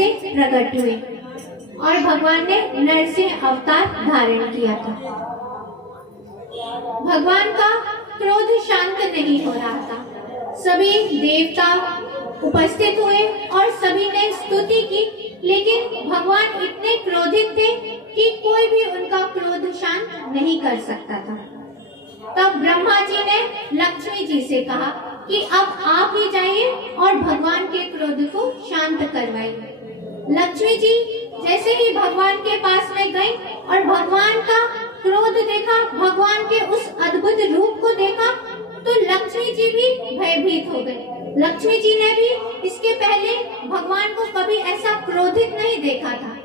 से प्रकट हुए और भगवान ने नरसिंह अवतार धारण किया था। भगवान का क्रोध शांत नहीं हो रहा था। सभी देवता उपस्थित हुए और सभी ने स्तुति की, लेकिन भगवान इतने क्रोधित थे कि कोई भी उनका क्रोध शांत नहीं कर सकता था। तब ब्रह्मा जी ने लक्ष्मी जी से कहा कि अब आप ही जाइए और भगवान के क्रोध को शांत करवाइए। लक्ष्मी जी जैसे ही भगवान के पास में गई और भगवान का क्रोध देखा, भगवान के उस अद्भुत रूप को देखा, तो लक्ष्मी जी भी भयभीत हो गई। लक्ष्मी जी ने भी इसके पहले भगवान को कभी ऐसा क्रोधित नहीं देखा था।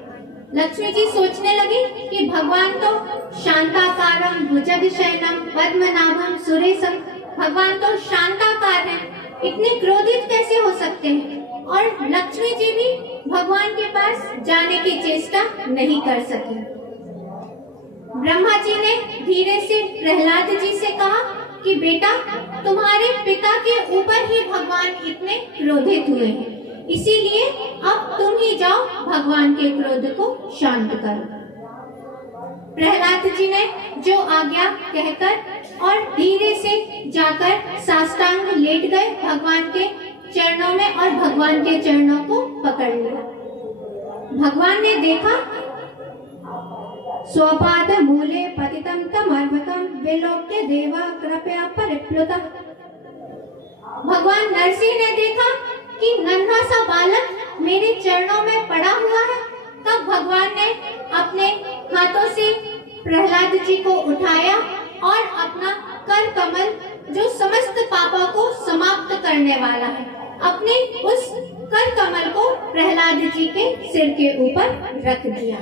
लक्ष्मी जी सोचने लगी कि भगवान तो शांताकारम भुजगशयनम पद्मनाभम सुरेशम, भगवान तो शांताकार है, इतने क्रोधित कैसे हो सकते हैं? और लक्ष्मी जी भी भगवान के पास जाने की चेष्टा नहीं कर सकी। ब्रह्मा जी ने धीरे से प्रहलाद जी से कहा कि बेटा, तुम्हारे पिता के ऊपर ही भगवान इतने क्रोधित हुए हैं, इसीलिए अब तुम ही जाओ भगवान के क्रोध को शांत करो। प्रहलाद जी ने जो आज्ञा कहकर और धीरे से जाकर साष्टांग लेट गए भगवान के चरणों में और भगवान के चरणों को पकड़ लिया। भगवान ने देखा, स्वपाद मूले पतितम तमर्वतम विलोक्य देवा कृपया परिप्लुतः। भगवान नरसिंह ने देखा कि नन्हा सा बालक मेरे चरणों में पड़ा हुआ है। तब भगवान ने अपने हाथों से प्रहलाद जी को उठाया और अपना कर कमल, जो समस्त पापों को समाप्त करने वाला है, अपने उस कर कमल को प्रहलाद जी के सिर के ऊपर रख दिया।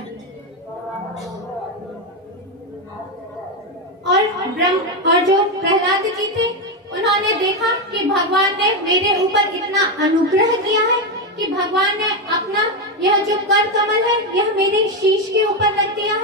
और जो प्रहलाद जी थे, उन्होंने देखा कि भगवान ने मेरे ऊपर इतना अनुग्रह किया है कि भगवान ने अपना यह जो कर कमल है, यह मेरे शीश के ऊपर रख दिया है।